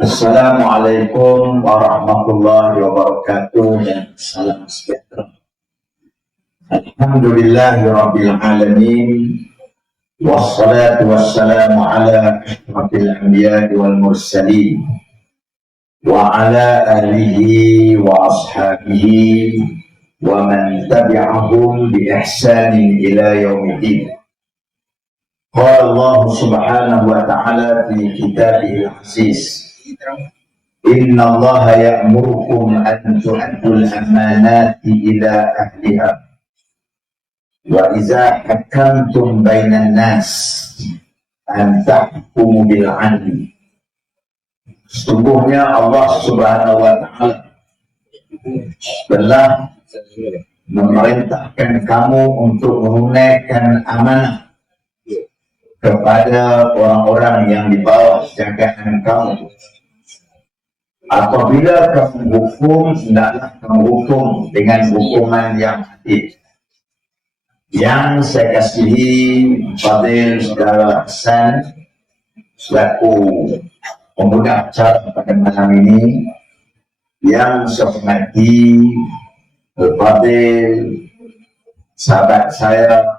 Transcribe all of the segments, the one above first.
Assalamualaikum warahmatullahi wabarakatuh dan salam sejahtera. Alhamdulillahirabbil alamin wassalatu wassalamu ala asyrafil anbiya'i wal mursalin wa ala alihi wa ashabihi wa man tabi'ahum bi ihsanin ila yaumiddin. Qala Allah subhanahu wa ta'ala fi kitabihil aziz, Inna Allah ya'murukum an tu'addul amanati ila ahliha wa iza hakamtum bainan nas an tahkumu bil 'adli. Sesungguhnya Allah subhanahu wa ta'ala telah memerintahkan kamu untuk menunaikan amanah kepada orang-orang yang di bawah jagaan kamu. Apabila kamu hukum, hendaklah kamu hukum dengan hukuman yang adil. Yang saya kasihi Fadil Saudara Hasan selaku pemuda acara pada malam ini, yang saya hormati Fadil sahabat saya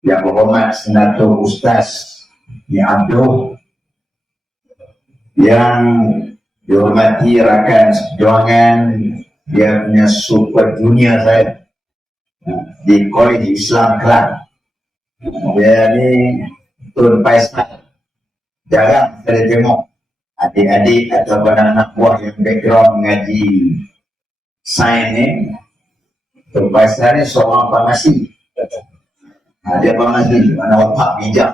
yang berhormat Senator Ustaz Ni Abdul, yang dihormati rakan seperjuangan, dia punya super junior saya di College Islam Kelang. Dia ni Tun Faisal. Jarang saya tengok adik-adik atau anak-anak buah yang background mengaji sains ni. Tun Faisal ni seorang farmasi. Dia farmasi, mana otak bijak.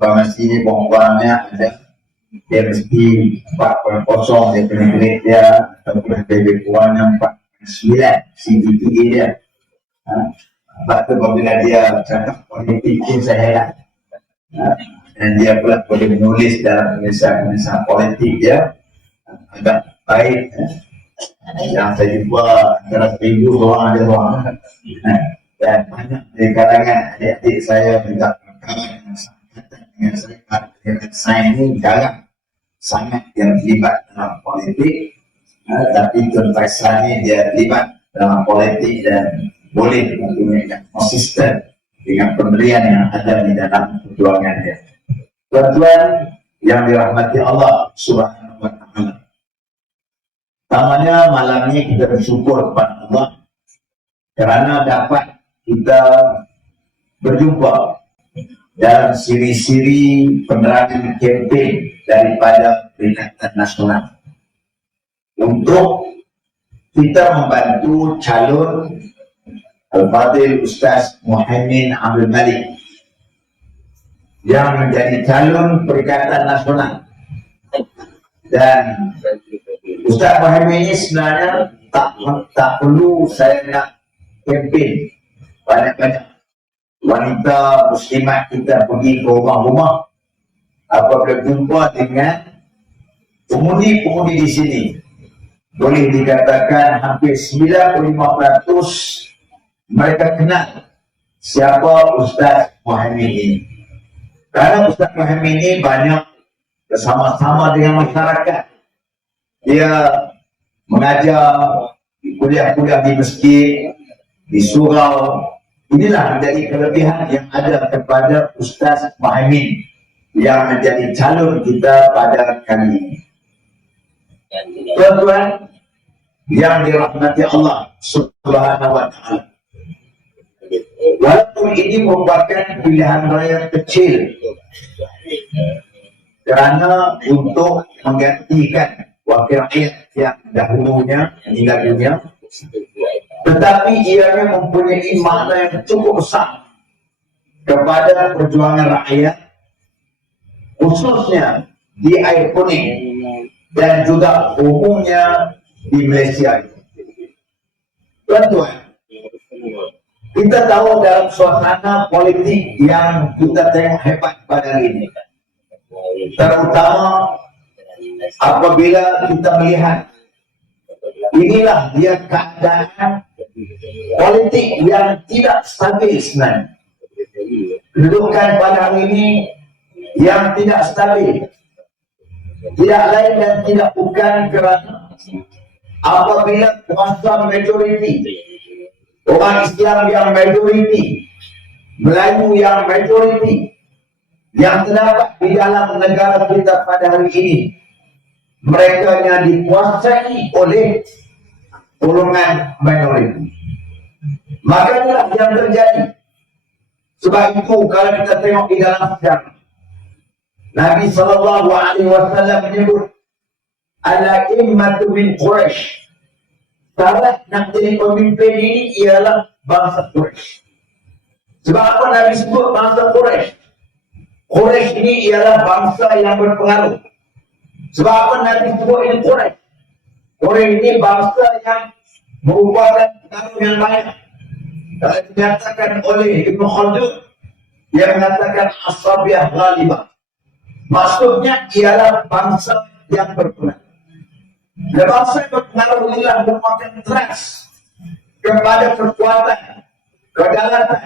Farmasi ni barang-barangnya ada. Dia mesti 4.0 dia punya grade dia, ataupun lebih kurang 4.9 CGPA dia. Sebab tu apabila dia cakap politik pun saya heran. Dan dia pula boleh menulis dalam tulisan politik dia agak baik. Yang saya jumpa antara 1,000 orang ada orang. Dan banyak dari kalangan adik-adik saya juga dengan saya sains ini jarang sangat yang terlibat dalam politik, tapi Tun Faisal ni dia terlibat dalam politik dan boleh mempunyai konsisten dengan pemberian yang ada di dalam perjuangan dia. Tuan-tuan yang dirahmati Allah subhanahu wa ta'ala, pertamanya malam ini kita bersyukur kepada Allah kerana dapat kita berjumpa dalam siri-siri penerangan kempen daripada Perikatan Nasional untuk kita membantu calon Al-Fadhil Ustaz Muhaimin Abdul Malik yang menjadi calon Perikatan Nasional. Dan Ustaz Muhaimin ini sebenarnya tak perlu saya nak kempen banyak-banyak. Wanita muslimat kita pergi ke rumah-rumah, apabila jumpa dengan pengundi-pengundi di sini, boleh dikatakan hampir 95% mereka kenal siapa Ustaz Muhaimin ini. Kerana Ustaz Muhaimin ini banyak bersama-sama dengan masyarakat. Dia mengajar kuliah-kuliah di masjid, di surau. Inilah menjadi kelebihan yang ada kepada Ustaz Muhaimin yang menjadi calon kita pada kali ini. Tuan-tuan yang dirahmati Allah subhanahu wa ta'ala, walaupun ini merupakan pilihan raya kecil kerana untuk menggantikan wakil rakyat yang dahulunya meninggal dunia, tetapi ianya mempunyai makna yang cukup besar kepada perjuangan rakyat, khususnya di air kuning dan juga umumnya di Malaysia. Tuan-tuan, kita tahu dalam suasana politik yang kita tengok hebat pada hari ini, terutama apabila kita melihat inilah dia keadaan politik yang tidak stabil sebenarnya. kedudukan pada hari ini yang tidak stabil, tidak lain dan tidak bukan kerana apabila kuasa majoriti, orang Islam yang majoriti, Melayu yang majoriti, yang terdapat di dalam negara kita pada hari ini, mereka yang dikuasai oleh golongan minoriti. Maka inilah yang terjadi. Sebab itu kalau kita tengok di dalam sejarah, Nabi SAW menyebut al-a'immatu min Quraisy. Syarat nak jadi pemimpin ini ialah bangsa Quraisy. Sebab apa Nabi sebut bangsa Quraisy? Quraisy ini ialah bangsa yang berpengaruh. Sebab apa Nabi sebut ini Quraisy? Quraisy ini bangsa yang merupakan pengaruh yang banyak. Kalau dinyatakan oleh Ibn Khaldun, dia mengatakan Asabiyah Ghalibah. Maksudnya ialah bangsa yang berpengaruh. Dan bangsa yang berpengaruh inilah merupakan trust kepada kekuatan, kedaulatan,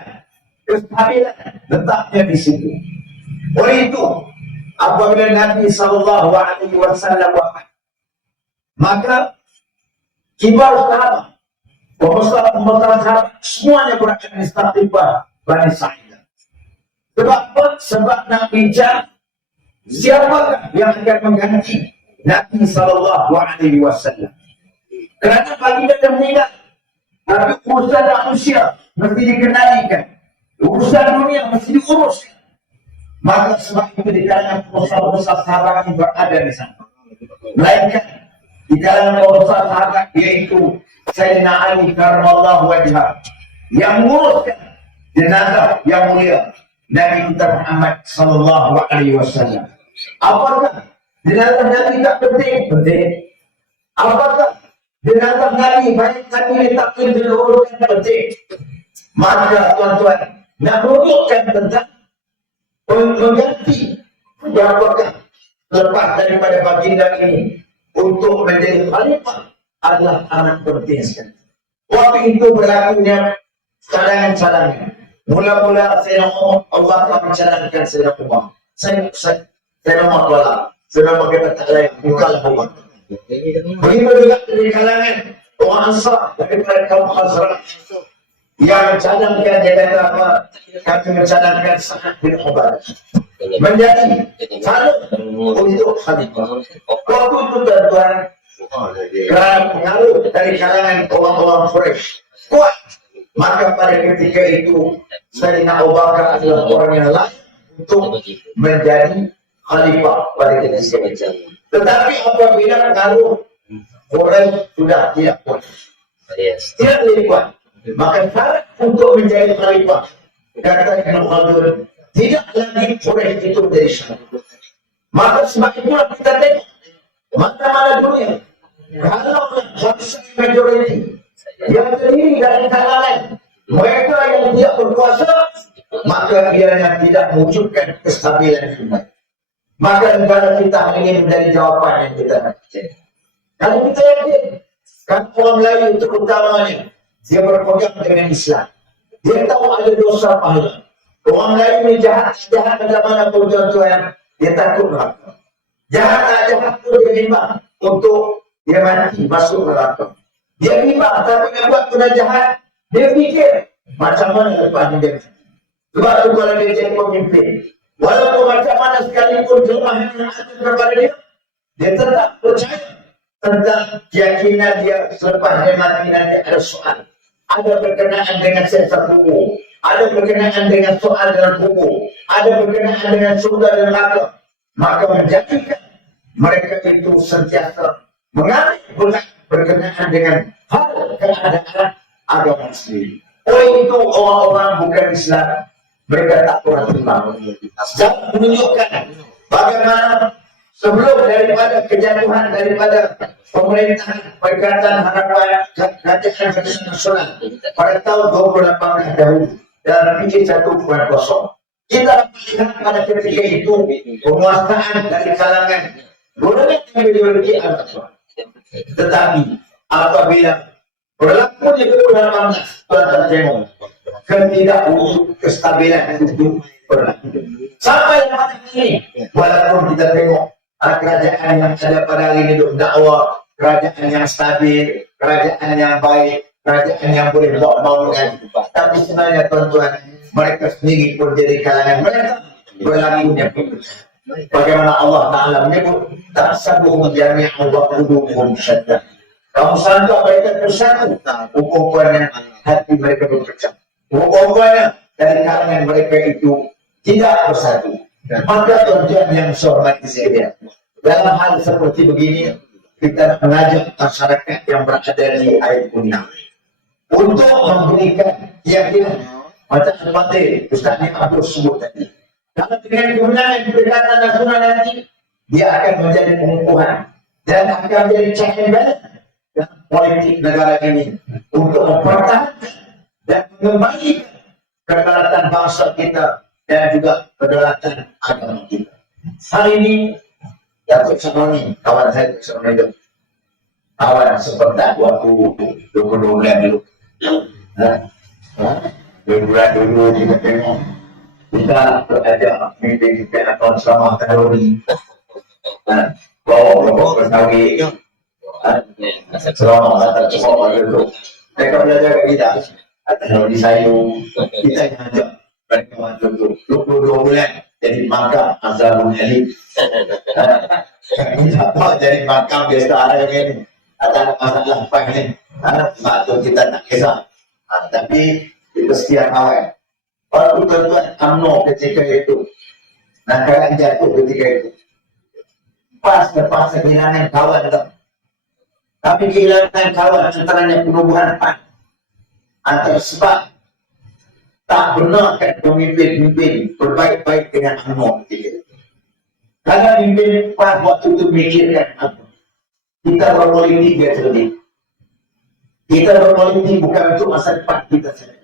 kestabilan letaknya di situ. Oleh itu, apabila Nabi SAW wafat, maka kibar sahabat, pembesar sahabat, semuanya beradministratif Bani Sa'idah. Sebab apa? Sebab nak bincang siapa yang akan mengganti Nabi SAW. Kerana baginda dah meninggal, tapi urusan manusia mesti dikenalikan, urusan dunia mesti diuruskan. Maka sebab itu di kalangan pengusaha-pengusaha sahabat yang berada di sana, melainkan di kalangan pengusaha sahabat yaitu Sayyidina Ali karramallahu wajhah yang menguruskan jenazah yang mulia Nabi kita Muhammad sallallahu alaihi wasallam. Apakah jenazah Nabi tak penting? Penting. Apakah jenazah Nabi banyak Nabi letakkan diuruskan? Penting. Maka tuan-tuan nak menunjukkan tentang mengganti siapakah lepas daripada baginda ini untuk menjadi khalifah adalah amat penting sekali. Waktu itu berlakunya cadangan-cadangan. Mula-mula Sayyidina Umar, Allah telah mencadangkan Sayyidina Umar. Sayyidina Umar wala, Sayyidina Umar kata tak lain, bukanlah Umar. Begitu juga dari kalangan orang Ansar, daripada kaum Khazraj yang mencadangkan, dia kata apa? Kami mencadangkan Sa'ad bin Ubadah menjadi calon untuk khalifah. Waktu itu tuan-tuan, kerana pengaruh dari kalangan orang-orang Quraisy kuat, maka pada ketika itu Sayyidina Abu Bakar adalah orang yang lain untuk menjadi khalifah pada ketika itu. Tetapi apabila pengaruh Quraisy sudah tidak kuat, tidak lebih kuat, maka syarat untuk menjadi khalifah, kata Ibn Khaldun, tidak lagi Quraisy itu menjadi syarat. Maka sebab itulah kita tengok mana-mana dunia, kalau bangsa majoriti yang terdiri dari kalangan mereka yang tidak berkuasa, maka ianya tidak mewujudkan kestabilan dunia. Maka negara kita hari ini menjadi jawapan yang kita dapat. Kalau kita yakin, kan orang Melayu terutamanya, dia berpegang dengan Islam, dia tahu ada dosa pahala. Orang Melayu ini jahat macam mana pun tuan-tuan, dia takut neraka. Jahat pun dia bimbang untuk dia mati masuk neraka. Dia bimbang tapi dia buat kena jahat, dia fikir macam mana lepas dia mati. Sebab itu kalau dia jadi pemimpin, walaupun macam mana sekalipun kelemahan yang ada kepada dia, dia tetap percaya tentang keyakinan dia selepas dia mati nanti ada soal. Ada berkenaan dengan siasat kubur, ada berkenaan dengan soal dalam kubur, ada berkenaan dengan surga dan neraka. Maka menjadikan mereka itu sentiasa mengambil berkenaan dengan hal keadaan agama sendiri. Oleh itu orang-orang bukan Islam, mereka tak pernah terima. Dan menunjukkan bagaimana sebelum daripada kejatuhan daripada pemerintahan Perikatan Harapan Kerajaan Nasional pada tahun 28 dahulu dalam PJ 1.0, kita melihat pada ketika itu penguasaan dari kalangan golongan yang memiliki agama. Tetapi apabila berlakunya COVID-19 dan terjadi ketidakwujud kestabilan itu Sampai hari ini, walaupun kita tengok kerajaan yang ada pada hari ini untuk dakwah, kerajaan yang stabil, kerajaan yang baik, kerajaan yang boleh buat bangunan, tapi sebenarnya tuan-tuan, mereka sendiri pun jadi kalangan mereka berlakunya. Bagaimana Allah Ta'ala menyebut, tak sabuh jami'an wa qulubuhum syatta. Kamu sangka mereka bersatu, rupanya hati mereka berpecah. Rupanya dari kalangan mereka itu tidak bersatu. Maka tuan-tuan yang hormat sekalian, dalam hal seperti begini, kita mengajak masyarakat yang berada di air kuning untuk memberikan keyakinan macam seperti Ustaz Abdul sebut tadi. Kalau dengan kemenangan Perikatan Nasional nanti, dia akan menjadi pengukuhan dan akan menjadi check and balance dalam politik negara ini untuk mempertahankan dan mengembalikan kedaulatan bangsa kita dan juga kedaulatan agama kita. Hari ini, Datuk Sanoni, kawan saya Datuk Sanoni itu, kawan seperti waktu 22 bulan dulu. 2 bulan dulu kita tengok, kita berada meeting kita akan selama kalori. Bawa bersawi, selama masa semua dulu. Mereka belajar ke kita, atau di sayur, kita yang ajak. Mereka masuk 22 bulan jadi makam Azharul Alim. Jadi makam biasa ada yang ini. Ada masalah apa ini? Maksud kita tak kisah. Tapi itu setiap awal. Kalau tuan-tuan UMNO ketika itu, Nangkaran jatuh ketika itu. Pas terpaksa kehilangan kawan itu. Tapi kehilangan kawan antaranya penubuhan PAN. Antara sebab tak benar kan pemimpin-pemimpin berbaik-baik dengan UMNO ketika itu. Karena pemimpin PAN waktu itu mikirkan apa? Kita berpolitik biar cerdik. Kita berpolitik bukan untuk masa depan kita saja.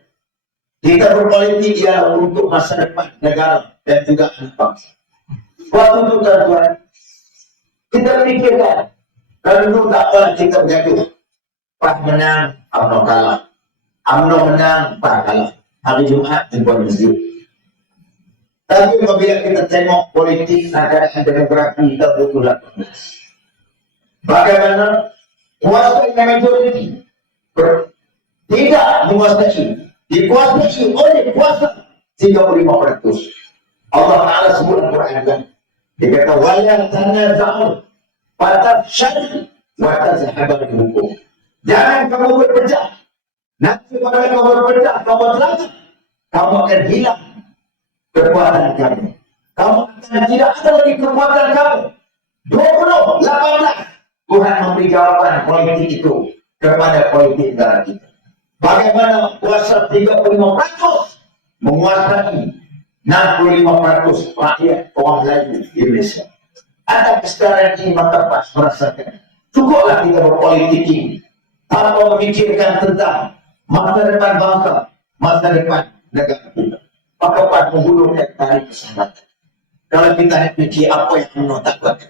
Kita berpolitik ialah untuk masa depan negara dan juga anak bangsa. Waktu itu tuan-tuan, kita pikirkan kalau itu tak apa kita bergaduh. PAN menang, UMNO kalah. UMNO menang, PAN kalah. Hari Jumat jumpa masjid. Tapi apabila kita tengok politik negara demografi kita 2018, bagaimana kuasa yang majoriti tidak menguasai, dikuasai oleh kuasa 35%. Allah Ta'ala sebut Al-Quran kan, dia kata wala tanaza'u fatafshalu wa tazhabu rihukum. Jangan kamu berpecah. Nanti kalau kamu berpecah, kamu terlalu, kamu akan hilang kekuatan kamu. Kamu akan tidak ada lagi kekuatan kamu. 18 Tuhan memberi jawaban politik itu kepada politik negara kita. Bagaimana kuasa 35% menguasai 65% rakyat orang Melayu di Indonesia. Ada kesetaraan ini maka pas merasakan. Cukuplah kita berpolitik ini tanpa memikirkan tentang masa depan bangsa, masa depan negara kita. Maka pas menghulurnya tarik persahabatan. Kalau kita fikir apa yang UMNO tak buat,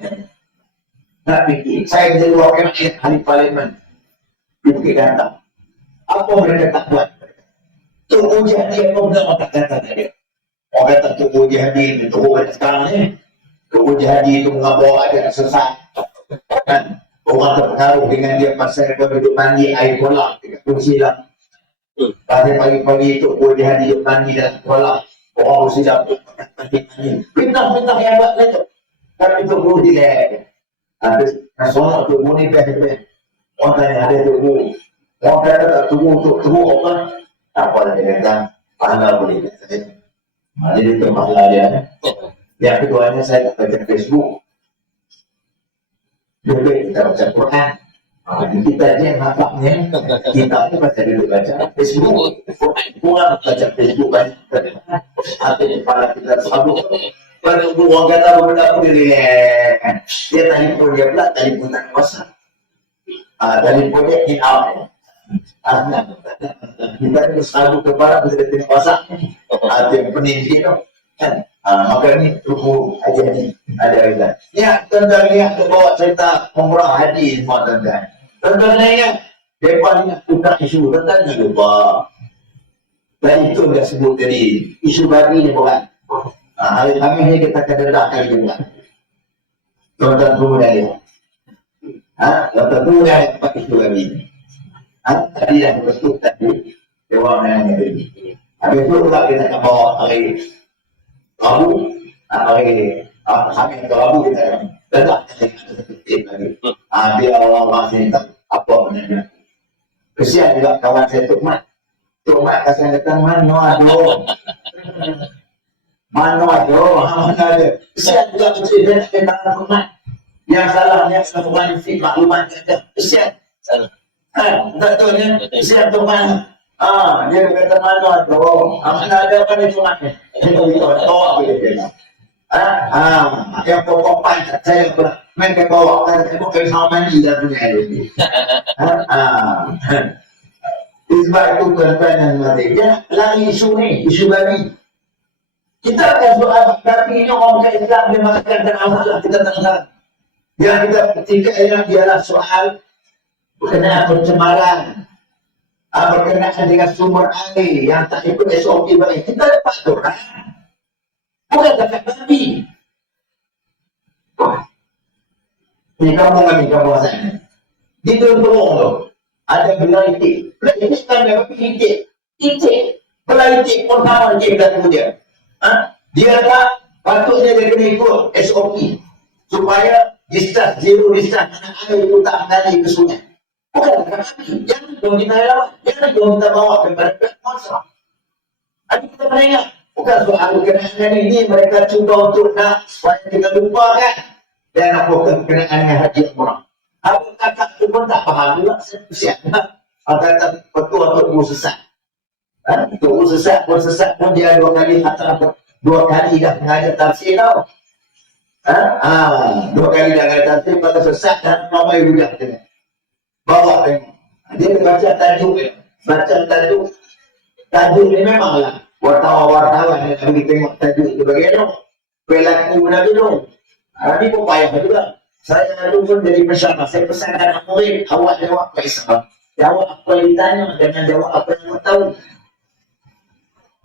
nak fikir. Saya jadi wakil ahli parlimen di Bukit Gantang. Apa mereka tak buat? Tunggu jadi apa benda orang tak kata tadi. Orang kata tunggu jadi, tunggu sekarang ni. Tunggu jadi itu mengabawa ada sesat. Kan? Orang terpengaruh dengan dia pasal dia duduk mandi air kolam dekat kursi lah. Pada pagi-pagi itu tunggu jadi duduk mandi dalam kolam. Orang mesti dapat mandi. Pintar-pintar yang buat itu. Tapi itu perlu dilihat. Ada nasional tu muni beh. Orang tanya ada tu. Orang kata tak tunggu untuk tunggu apa? Apa dia kata? Pahala boleh. Jadi itu masalah dia. Yang keduanya saya baca Facebook. Lebih kita baca Quran. Kita je nampaknya kita tu baca dulu baca Facebook. Quran baca Facebook banyak. Artinya para kita selalu pada orang kata benda pun dia telefon dia pula telefon tak kuasa. Telefon dia in out. Kita ni selalu kepada kita tidak kuasa. Ada pening tu kan. Maka ni tunggu aja ni ada kita. Ya, tuan-tuan lihat ke bawah cerita umrah haji semua tuan-tuan. Tuan-tuan lihat depan nak tukar isu tuan-tuan ni lupa. Dan itu dia sebut tadi isu babi ni bukan. Hari Khamis ni kita kededakan juga. Tuan-tuan tunggu dari. Tuan-tuan tunggu dari tempat itu lagi. Tadi dah betul tadi. Jawab yang ini. Habis itu pula kita akan bawa hari Rabu. Hari Khamis atau Rabu kita akan dedak lagi. Biar orang masih tak apa benarnya. Kesian juga kawan saya Tok Mat. Tok Mat kasih datang mana ada. Mana ada. Kesian juga betul dia nak datang Tok Mat. Yang salahnya selalu maklumat kata. Kesian. Salah. Tak tahu ni. Kesian Tok Mat. Dia kata mana ada. Mana ada apa ni Tok Mat. Bawa boleh dia. Yang pokok-pokok saya pula main ke bawah kan aku kena sama mandi dalam dunia ini. Sebab itu tuan-tuan dan mati dia lari isu ni, isu babi. Kita akan soal tapi ini orang bukan Islam dia masakan dan Allah kita tengah. Yang kita ketika ialah soal berkenaan pencemaran, berkenaan dengan sumber air yang tak ikut SOP baik. Kita dapat tu kan? Bukan zakat babi. Ni kamu sana. Di Telurong tu ada belaitik. Belaitik sekarang apa itik? Itik. Belaitik pun sama je dah kemudian. Dia tak patutnya dia kena ikut SOP supaya discharge zero discharge air itu tak mengalir ke sungai. Bukan zakat babi. Jangan dong kita lawat. Jangan dong kita bawa kepada pihak kuasa. Ada kita pernah ingat. Bukan soal berkenaan ini mereka cuba untuk nak supaya kita lupakan dan nak fokus berkenaan dengan haji umrah. Apa kakak tu pun tak faham juga siapa. Kata betul untuk guru sesat. Guru sesat pun dia dua kali dah mengajar tafsir tau. Dua kali dah mengajar tafsir pada sesat dan ramai budak tengok. Bawa tengok. Dia baca tajuk dia. Baca tajuk. Tajuk ni memanglah wartawan yang kami tengok tajuk itu bagaimana perilaku Nabi Nuh. Ini pun payah juga. Saya lalu pun jadi masyarakat. Saya pesan anak murid, awak jawab apa Islam. Jawab apa yang ditanya, jangan jawab apa yang awak tahu.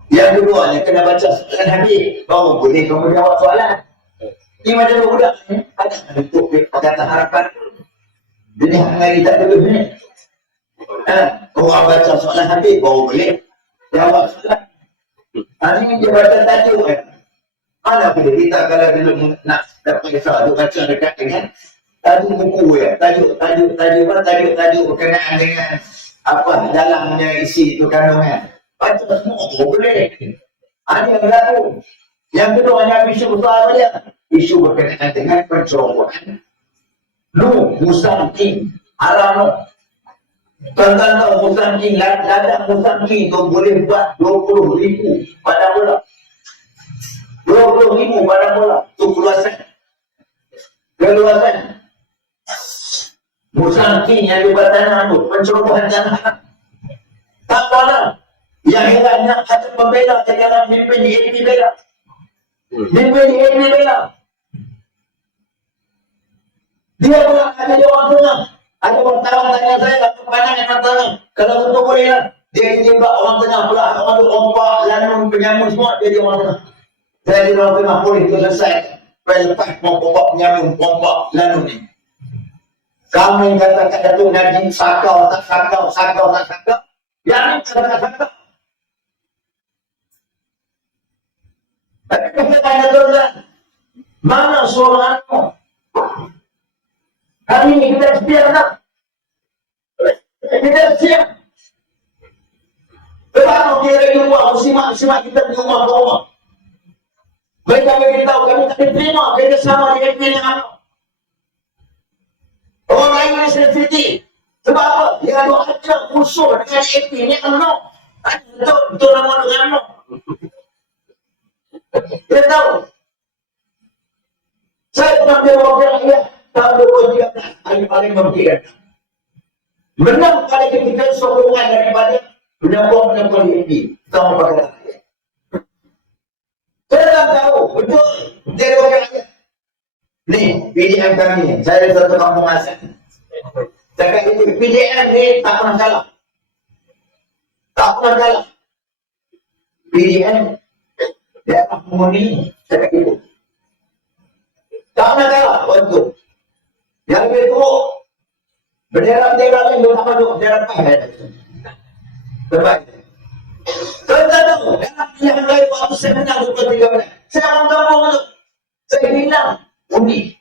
Yang kedua, kena baca soalan Habib. Baru boleh kamu jawab soalan. Ini macam budak ni. Ada bentuk kata harapan. Jadi hari tak dulu ni. Kau baca soalan Habib, baru boleh jawab soalan. Hari ni dia baca tajuk kan. Mana boleh kita kalau dulu nak dapat kisah tu baca dekat dengan tajuk buku ya. Tajuk berkenaan dengan apa dalamnya isi itu kandungan. Baca semua boleh. Ada yang berlaku. Yang kedua hanya isu besar dia. Isu berkenaan dengan pencerobohan. Musang King. Haram no. Tuan-tuan tahu Musang King, ladang Musang King tu boleh buat 20,000 pada bola. 20,000 pada bola. Itu keluasan. Musang King yang dibuat tanah tu, pencerobohan tanah. Tak boleh. Yang heran nak kata pembela, jangan mimpin di APB bela. Mimpin di APB bela. Dia pula ada orang tengah. Ada wartawan tanya saya, apa pandang yang tengah? Kalau betul boleh lah. Dia tiba orang tengah pula. Orang tu ompak, lanun, penyamun semua. Dia orang tengah. Saya di orang tengah boleh tu selesai. Lepas pompak penyamun, pompak, lanun ni. Kami kata Datuk Najib, sakau, tak sakau. Yang ni tak sakau. Tapi kita tanya tuan-tuan. Mana suara anu? Hari ini kita siap tak? Kita siap. Kenapa kira di rumah, simak kita di rumah. Mereka beritahu kami tak diterima kerjasama dengan apa? Orang lain ini sensitif. Sebab apa? Dia ada ajak musuh dengan AP ni anak. Betul nama dengan anak. Dia tahu. Saya pernah berwakil rakyat tahun 2013 hari paling membuktikan. Menang pada ketika sokongan daripada penyokong di AP. Tahu pada rakyat. Saya tak tahu. Betul. Dia wakil rakyat. Ni, PDM kami. Saya satu kampung asal. Cakap itu, PDM ni tak pernah kalah. Tak pernah kalah. PDM Dia tak mengundi cakap itu. Tak nak kalah waktu. Yang lebih teruk, bendera-bendera lain dia tak masuk, bendera pahit. Terbaik. Tuan-tuan, dalam pilihan lain waktu saya menang 23 saya orang kampung tu. Saya bilang, undi.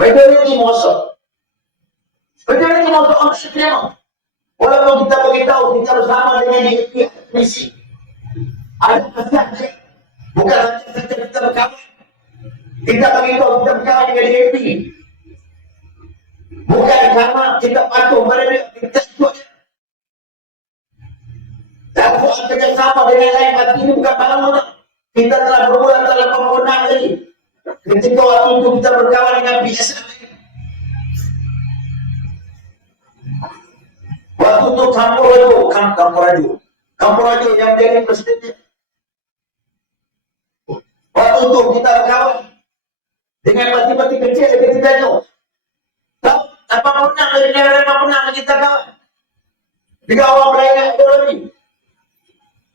Majoriti masuk. Majoriti masuk orang Islam. Walaupun kita beritahu, kita bersama dengan pihak misi. Ada pesan dia. Bukan hanya saja kita berkawan. Kita beritahu, kita berkawan dengan DAP. Bukan karena kita patuh pada dia, kita ikut dia. Dan soal kerjasama dengan lain hati ini bukan barang. Kita telah berbuat dalam pembunuhan lagi. Ketika waktu itu kita berkawan dengan biasa. Waktu itu Kampur Rajo yang menjadi presidennya. Waktu itu kita berkawan dengan parti-parti kecil ketika itu. Tak apa menang dari negara menang kita kawan. Jika orang berlain ekonomi.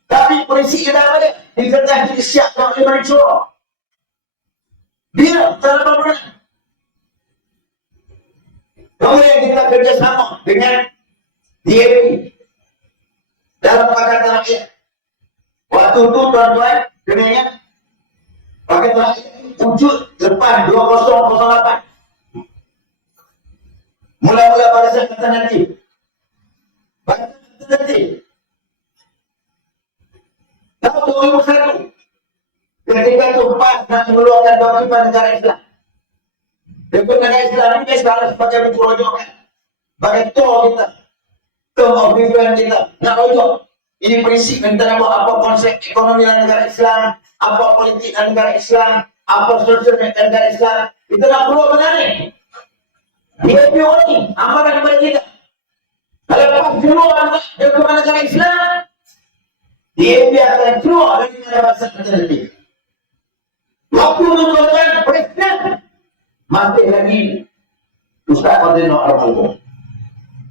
Tapi polisi kita ada dikertas disiapkan oleh Malaysia. Dia tak apa menang. Kemudian kita kerjasama dengan DAP dalam Pakatan Rakyat. Waktu itu tuan-tuan kena ingat Pakatan Rakyat wujud lepas 2008. Mula-mula pada saat kata nanti. Tahun 2001 ketika itu PAS nak mengeluarkan dokumen negara Islam. Dokumen negara Islam ini sekarang sebagai mengerojokan bagi kita term of reference kita nak rojok. Ini prinsip kita nak buat apa konsep ekonomi dalam negara Islam, apa politik dalam negara Islam, apa sosial dalam negara Islam. Kita nak perlu benar ni. Dia ni amaran kepada kita. Kalau pas keluar dokumen negara Islam, dia akan keluar dari mana bahasa tertentu. Waktu itu tuan presiden masih lagi Ustaz Fadlina Armando.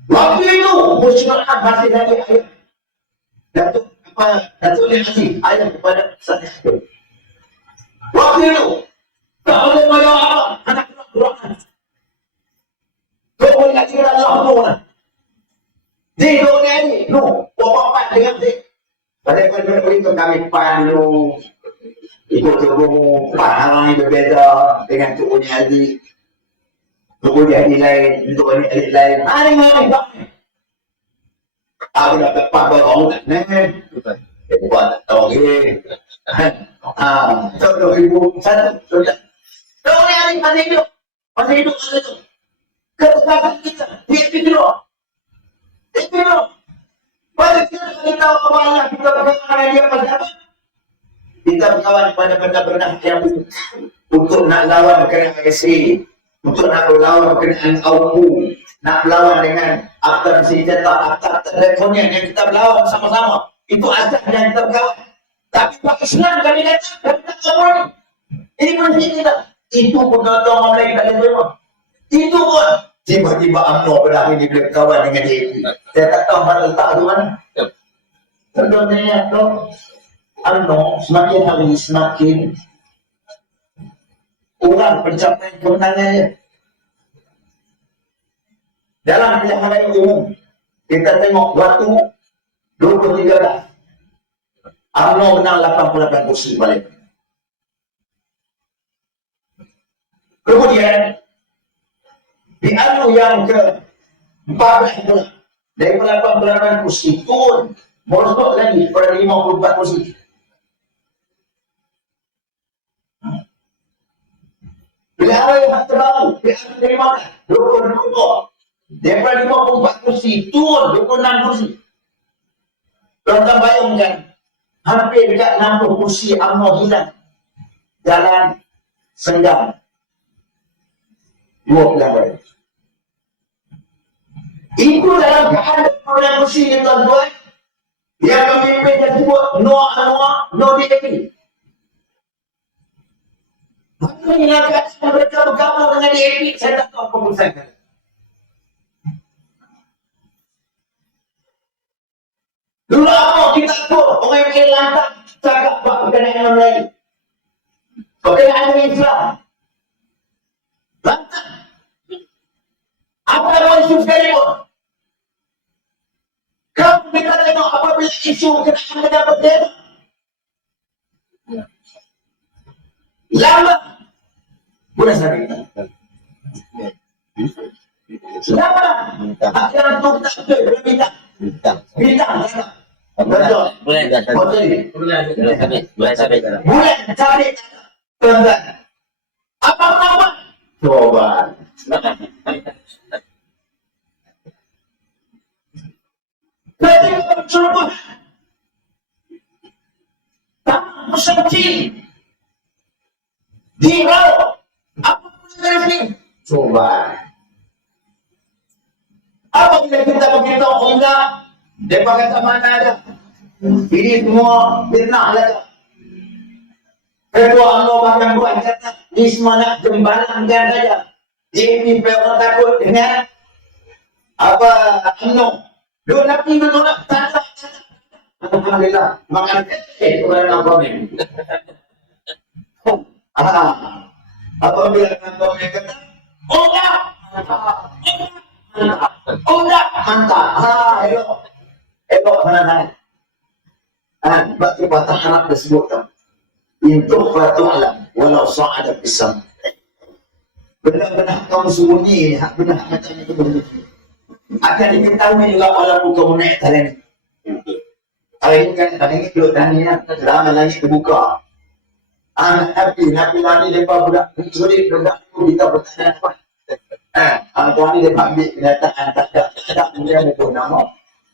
Waktu itu Musyidah masih lagi ayat Datuk Lihasi ayat kepada Ustaz Hakim. Waktu itu tak boleh bayar apa anak Quran. Kau boleh ngaji Allah Allah. Di dunia ini, bapak dengan dia. Pada itu kami pan dulu. Ikut tubuh pahalang ini berbeza dengan tubuh haji. Tubuh haji lain, tubuh haji lain. Hari-hari tak. Aku dapat pakai orang tak. Buat tak tahu lagi. Contoh ibu satu. Dunia ini masih hidup. Masih hidup. Kekasih kita. Dia hidup. Itu pada kita tahu awalnya kita berkawan dia pada apa? Kita berkawan pada benda-benda yang untuk nak lawan kerana ASI, untuk nak berlawan kerana AUKU, nak berlawan dengan aktor senjata, aktor telekonia yang kita berlawan sama-sama. Itu asal yang kita berkawan. Tapi Pak Islam kami datang, kami tak kawan. Ini prinsip kita. Itu pun orang Melayu tak boleh terima. Itu pun tiba-tiba UMNO pada hari ini boleh berkawan dengan dia. Saya tak tahu mana letak tu mana. Contohnya tu UMNO semakin hari semakin orang pencapaian kemenangannya. Dalam pilihan raya umum kita tengok waktu 2013 UMNO menang 88 kursi balik. Kemudian di anu yang ke-14 pula dari 88 kursi turun merosot lagi pada 54 kursi. Pilihan raya yang terbaru pilihan ke-15 2022 daripada 54 kursi turun 26 kursi. Tuan-tuan bayangkan hampir dekat 60 kursi UMNO hilang dalam senggang 2 pilihan raya. Itu dalam keadaan perolehan kursi ni tuan-tuan yang pemimpin yang sebut no Anwar, no DAP. Maka ingatkan mereka bergabung dengan DAP, saya tak tahu apa perusahaan. Dulu apa kita tahu orang yang lantang cakap berkenaan Melayu, berkenaan dengan Islam. Lantas, apa isu sekalipun, kamu kita tengok apabila isu berkenaan dengan bendera, lama, boleh saya lama, akhirnya itu kita betul, bintang, betul, boleh sampai, tuan-tuan, apa nama? Coba. Berarti kita mencoba tak berseperti dirau apa ini? Coba. Apa bila kita beritahu enggak? Dia kata mana ada? Ini semua fitnah lagi. Ketua Allah bahkan buat kata di semua nak jembalan saja. Ini orang takut dengan apa UMNO. Dua nabi menolak tak. Alhamdulillah makan kepada komen. Apabila komen kata enggak. Enggak mantap. Elok mana-mana. Bagi patah anak tersebut itu fatu alam walau sa'ada pisam. Benar-benar kamu sembunyi, benar macam itu akan diketahui juga walaupun kamu naik talian. Kalau ini kan tadi duduk tanian, lama lagi terbuka. Anak nabi lagi lepas budak sulit budak kita bertanya apa? Tuan ni dia ambil kenyataan tak ada kemudian itu nama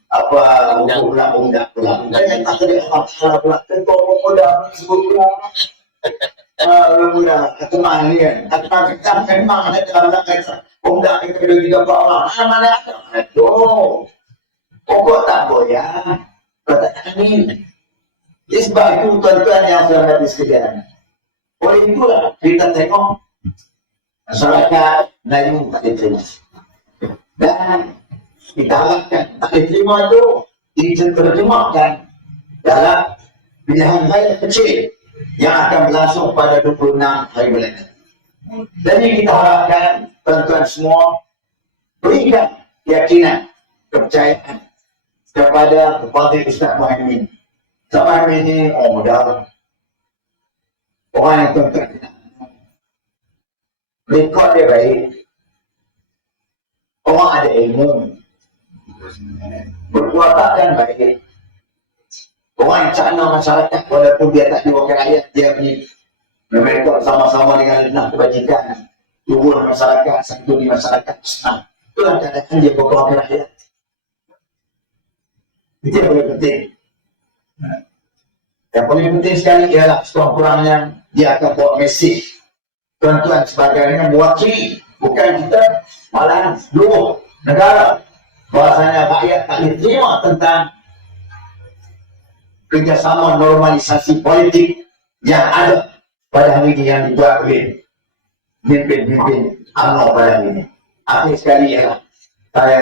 apa budak pulang. Jangan tak ada apa pula. Tentu budak sebut pulang. Budak teman ni kan. Tak memang ada dalam kata budak itu juga bawa. Mana ada? Tuh. Pokok tak goyah. Kata ini. Jadi sebab itu tuan-tuan yang saya hadis sekalian. Oleh itulah kita tengok masyarakat Melayu tak diterima. Dan kita harapkan tak diterima itu diterjemahkan dalam pilihan raya kecil yang akan berlangsung pada 26 hari bulan. Jadi kita harapkan tuan-tuan semua berikan keyakinan, kepercayaan kepada Ustaz Muhammad. Ustaz Muhammad ini mudah. Orang yang tuan-tuan kenal. Rekod dia baik. Orang ada ilmu. Berkuatakan baik. Orang yang cakna masyarakat walaupun dia tak diwakil rakyat, dia punya mereka sama-sama dengan lenah kebajikan, turun masyarakat, santuni masyarakat. Itulah keadaan dia berkuasa rakyat. Itu yang paling penting. Yang paling penting sekali ialah sekurang-kurangnya dia akan bawa mesej tuan-tuan sebagainya mewakili, bukan kita malah seluruh negara bahasanya rakyat tak diterima tentang kerjasama normalisasi politik yang ada pada hari ini yang dibuat oleh pemimpin-pemimpin UMNO pada hari ini. Akhir sekali ialah saya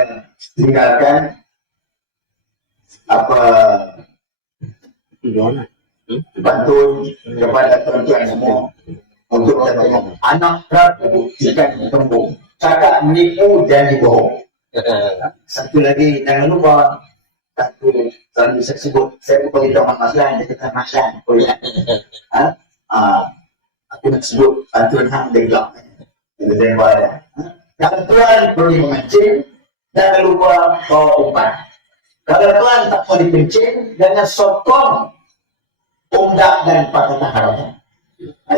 tinggalkan apa bantuan kepada tuan-tuan semua untuk tengok anak Prabu ikan tembung cakap menipu dan dibohong. Satu lagi jangan lupa, satu selalu saya sebut, saya pun beritahu Mak Maslan, dia kata Maslan, oh ya, aku nak sebut bantuan hang dia gelap, dia tembak dia. Kalau tuan boleh memancing, jangan lupa bawa umpan. Kalau tuan tak boleh kencing, jangan sokong umdak dan pakatan harapan.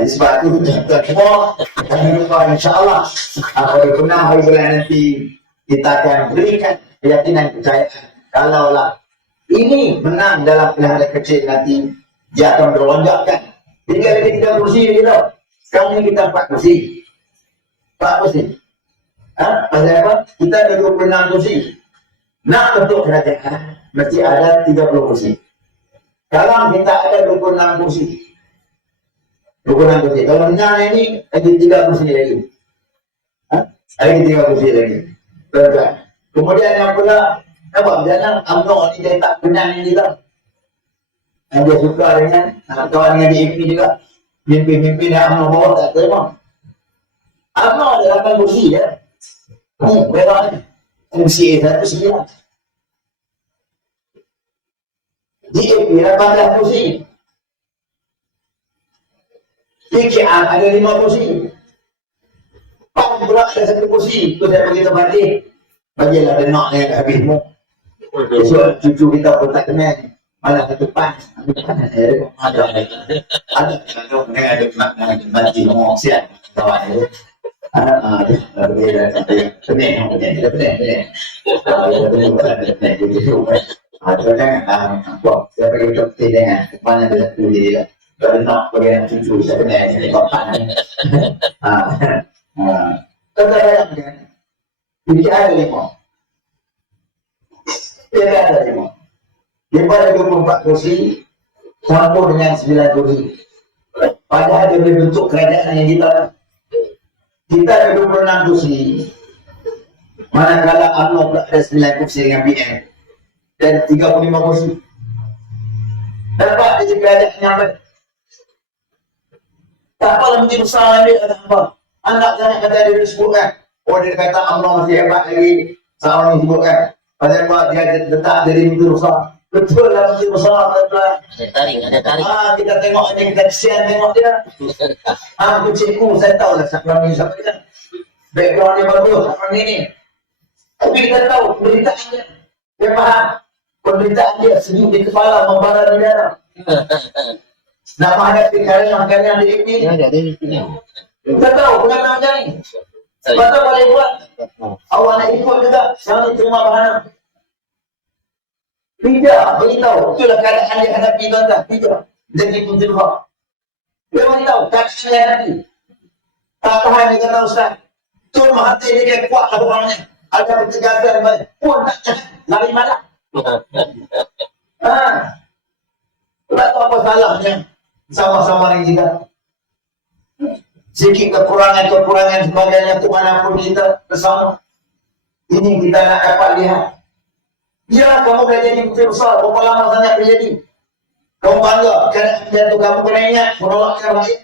Sebab itu tuan-tuan semua, jangan lupa insyaAllah pada 6 hari bulan nanti kita akan berikan keyakinan kepercayaan kalaulah ini menang dalam pilihan kecil nanti dia akan berlonjakkan. Tinggal lagi 3 kursi kita. Sekarang ni kita 4 kursi. 4 kursi. Pasal apa? Kita ada 26 kursi. Nak bentuk kerajaan mesti ada 30 kursi. Sekarang kita ada 26 kursi. 26 kursi. Kalau menang ini lagi 3 kursi lagi. Lagi 3 kursi lagi. Tuan-tuan. Kemudian yang pula nampak jangan UMNO ni dia tak menang ini lah. Dia suka dengan kawan dengan DAP juga. Mimpi-mimpi yang UMNO bawa tak terima. UMNO adalah kan kursi ya. Berapa ni? Fungsi 109. DAP 18 kursi. PKR ada 5 kursi. PAN pula ada 1 kursi. Itu saya beritahu balik. Bagilah dia nak yang habismu. Esok cucu kita pun tak kenal. Malah ke depan. Ada banci ngomong siap. Kawan itu. Dia pening. Saya pergi dokter dengan mana dia tulis dia. Kalau nak pergi cucu saya kenal. Saya kawan. Kita bayangkan. Jadi ada 5. Dia ada 5. Daripada 24 kursi campur dengan 9 kursi. Padahal dia bentuk kerajaan yang kita ada 26 kursi. Manakala UMNO pula ada 9 kursi dengan PM dan 35 kursi. Dapat dia kerajaan yang baik. Tak apalah menjadi besar dia kata apa. Anak jangan kata dia disebutkan. Oh dia kata UMNO masih hebat lagi. Seorang yang disebutkan. Pasal buat dia letak jadi menteri besar. Betul lah menteri besar. Ada tarik. Kita tengok dia, kita kesian tengok dia. Aku cikgu, saya tahu lah siapa ni siapa dia. Background dia bagus, siapa ni. Tapi kita tahu penderitaan dia. Dia faham. Penderitaan dia sejuk di kepala, membara di darah. Nak menghadapi karya dia ini. Kita tahu kenapa macam ni. Sebab tu boleh buat. Awak nak ikut juga. Jangan terima bahanan. Tidak, beritahu. Itulah keadaan dia hadapi tuan-tuan. Tidak. Jadi pun terima. Dia beritahu. Keadaan dia hadapi. Tak tahan dia kata Ustaz. Tun Mahathir dia kuat lah orangnya. Ada pencegahan pun tak tahan. Lari malam. Tak tahu apa salahnya. Sama-sama dengan kita. Sikit kekurangan sebagainya kemanapun kita bersama. Ini kita nak dapat lihat. Ya, kamu dah jadi menteri besar. Berapa lama sangat dah jadi? Kamu bangga. Kerana itu kamu kena ingat. Menolakkan rakyat.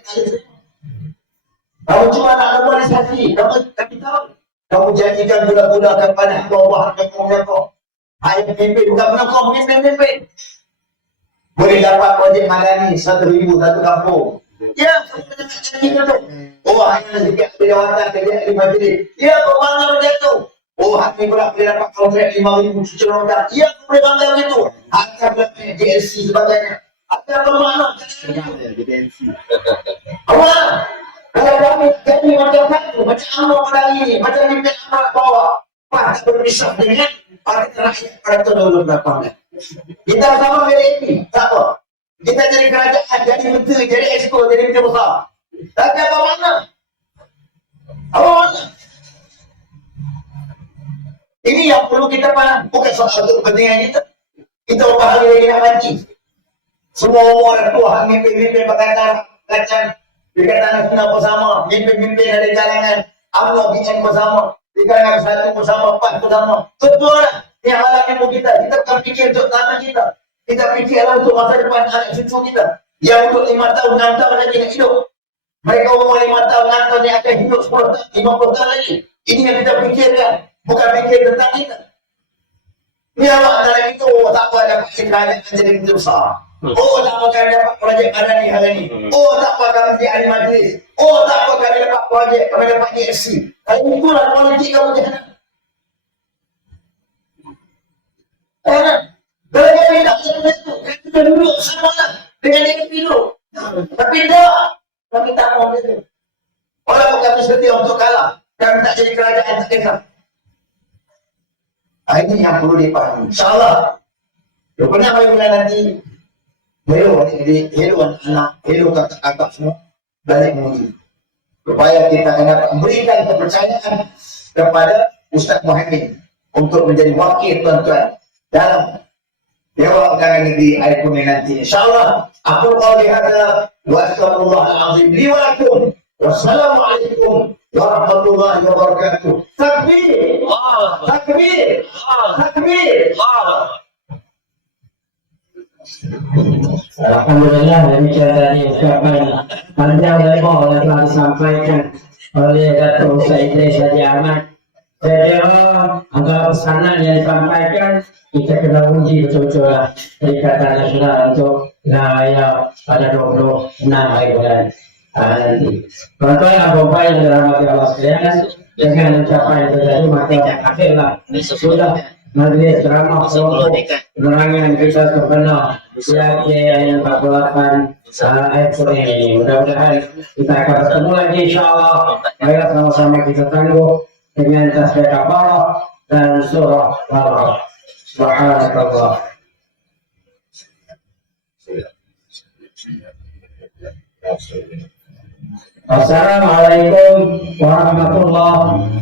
Kamu cuma nak normalisasi. Kamu tahu. Kamu janjikan gula-gula kepada bawah kau. Ayah pimpin. Bukan pernah kau memimpin. Boleh dapat projek Madani 1,000 satu kampung. Ya, kamu kena janji itu. Oh, hanya sikit jawatan kerja di majlis. Ya, kau bangga macam itu. Oh, hati pula boleh dapat kontrak 5,000 cuci roda. Ya, kau boleh bangga macam itu. Hati pula DLC sebagainya. Hati apa makna? Awak, kalau kami jadi macam satu, macam UMNO pada ini, macam ini anak bawah. Pas berpisah dengan partai terakhir pada tahun 2018. Kita sama PDIP, tak apa. Kita jadi kerajaan, jadi menteri, jadi exco, jadi menteri besar. Tapi apa makna? Apa makna? Ini yang perlu kita faham. Bukan soal kepentingan kita. Kita bahagia lagi nak mati. Semua orang tua mimpin-mimpin pakatan kacang. Perikatan Nasional bersama. Mimpin-mimpin dari kalangan UMNO BN bersama. Di kalangan Bersatu bersama, PAN bersama. Betul lah. Yang alami pun kita. Kita bukan fikir untuk tangan kita. Kita fikirlah untuk masa depan anak cucu kita. Yang untuk 5 tahun, 6 tahun lagi nak hidup. Mereka umur 5 tahun, 6 tahun yang akan hidup 10 tahun, 50 tahun lagi. Ini yang kita fikirkan. Bukan fikir tentang kita. Ni awak dalam itu, tak apa dapat kerajaan jadi menteri besar. Oh, tak apa kami dapat projek Madani hari ini. Oh, tak apa kami jadi ahli majlis. Oh, tak apa kami dapat projek, kami dapat GSC. Kalau itulah politik kamu jangan. Kalau kami tak seperti itu, kita duduk sama lah dengan dia dulu. Tapi tak, kami tak mau itu. Walaupun kami setia untuk kalah, kami tak jadi kerajaan tak kisah. Ini yang perlu dipahami. InsyaAllah. Rupanya hari bulan nanti, hello anak, hello kakak semua, balik mengundi. Supaya kita akan dapat memberikan kepercayaan kepada Ustaz Muhammad untuk menjadi wakil tuan-tuan dalam Dewan Undangan Negeri hari Kuning nanti. InsyaAllah, aku qawli hadza wa astaghfirullahal azim li wa lakum. Wassalamualaikum warahmatullahi wabarakatuh. Takbir! Takbir! Takbir! Alhamdulillah demikian tadi ucapan panjang lebar yang telah disampaikan oleh Datuk Said Haji Ahmad. Saya kira antara pesanan yang disampaikan kita kena uji betul-betul lah Perikatan Nasional untuk raya pada 26 hari bulan nanti. Tuan-tuan dan puan yang dirahmati Allah sekalian, dengan ucapan itu tadi maka akhirlah sudah majlis ceramah untuk penerangan kita terkenal yang 48 ekor ini. Mudah-mudahan kita akan bertemu lagi insyaAllah. Baiklah sama-sama kita tangguh dengan tasbih kafarah dan surah Al-Baqarah. Subhanakallah. Assalamualaikum warahmatullahi wabarakatuh.